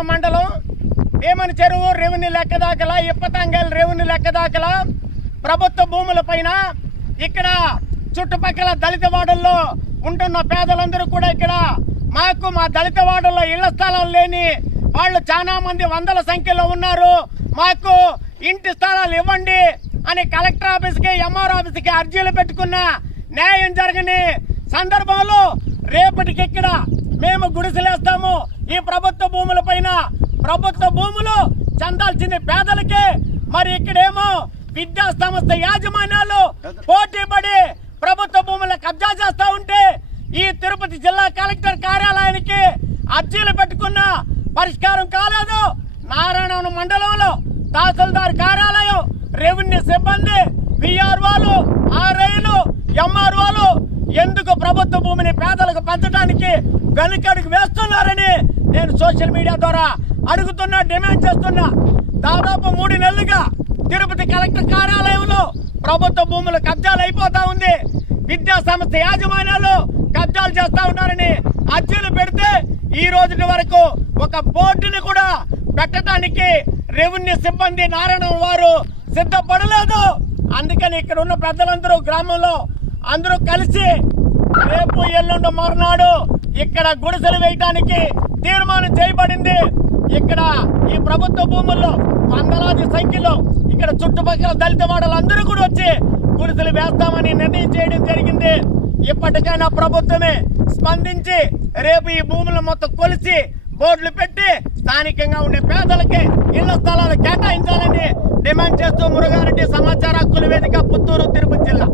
నారాయణవరం మండలం. భీమని చెరువు రెవెన్యూ లెక్క దాకలా ఇప్పతంగల్ రెవెన్యూ లెక్క ప్రభుత్వ భూముల పైన ఇక్కడ చుట్టుపక్కల దళిత వాడల్లో ఉంటున్న పేదలందరూ కూడా ఇక్కడ మాకు మా దళిత వాడల్లో ఇళ్ళ స్థలం లేని వాళ్ళు చాలా మంది వందల సంఖ్యలో ఉన్నారు. మాకు ఇంటి స్థలాలు ఇవ్వండి అని కలెక్టర్ ఆఫీస్కి ఎంఆర్ ఆఫీస్కి అర్జీలు పెట్టుకున్న న్యాయం జరగని సందర్భంలో రేపటికి ఇక్కడ మేము గుడిసెలేస్తాము. ఈ ప్రభుత్వ భూముల పైన ప్రభుత్వ భూములు చెందాల్సిన పేదలకే. మరి ఇక్కడేమో విద్యా సంస్థ యాజమాన్యాలు పోటీ పడి ప్రభుత్వ భూముల కబ్జా చేస్తా ఉంటే ఈ తిరుపతి జిల్లా కలెక్టర్ కార్యాలయానికి అర్జీలు పెట్టుకున్న పరిష్కారం కాలేదు. నారాయణ మండలంలో తహసీల్దార్ కార్యాలయం రెవెన్యూ సిబ్బంది విఆర్ఓలు ఆర్ఐలు ఎంఆర్ఓలు ఎందుకు ప్రభుత్వ భూమిని పేదలకు పంచడానికి వెనుకడుగు వేస్తున్నారని నేను సోషల్ మీడియా ద్వారా అడుగుతున్నా డిమాండ్ చేస్తున్నా. దాదాపు మూడు నెలలుగా తిరుపతి కలెక్టర్ కార్యాలయంలో ప్రభుత్వ భూములు కబ్జాలు అయిపోతా ఉంది. విద్యా సంస్థ యాజమాన్యాలు కబ్జాలు చేస్తా ఉన్నారని అర్జీలు పెడితే ఈ రోజు వరకు ఒక బోర్డుని కూడా పెట్టడానికి రెవెన్యూ సిబ్బంది నారాయణ వారు సిద్ధపడలేదు. అందుకని ఇక్కడ ఉన్న పెద్దలందరూ గ్రామంలో అందరూ కలిసి రేపు ఎల్లుండి మరునాడు ఇక్కడ గుడిసెలు వేయటానికి తీర్మానం చేయబడింది. ఇక్కడ ఈ ప్రభుత్వ భూముల్లో వందలాది సంఖ్యలో ఇక్కడ చుట్టుపక్కల దళిత వాడలందరూ కూడా వచ్చి గుడిసెలు వేస్తామని నిర్ణయం చేయడం జరిగింది. ఇప్పటికైనా ప్రభుత్వమే స్పందించి రేపు ఈ భూములను మొత్తం కొలిసి బోర్డులు పెట్టి స్థానికంగా ఉండే పేదలకి ఇళ్ళ స్థలాలు కేటాయించాలని డిమాండ్ చేస్తూ మురుగారెడ్డి సమాచార హక్కుల వేదిక పుత్తూరు తిరుపతి జిల్లా.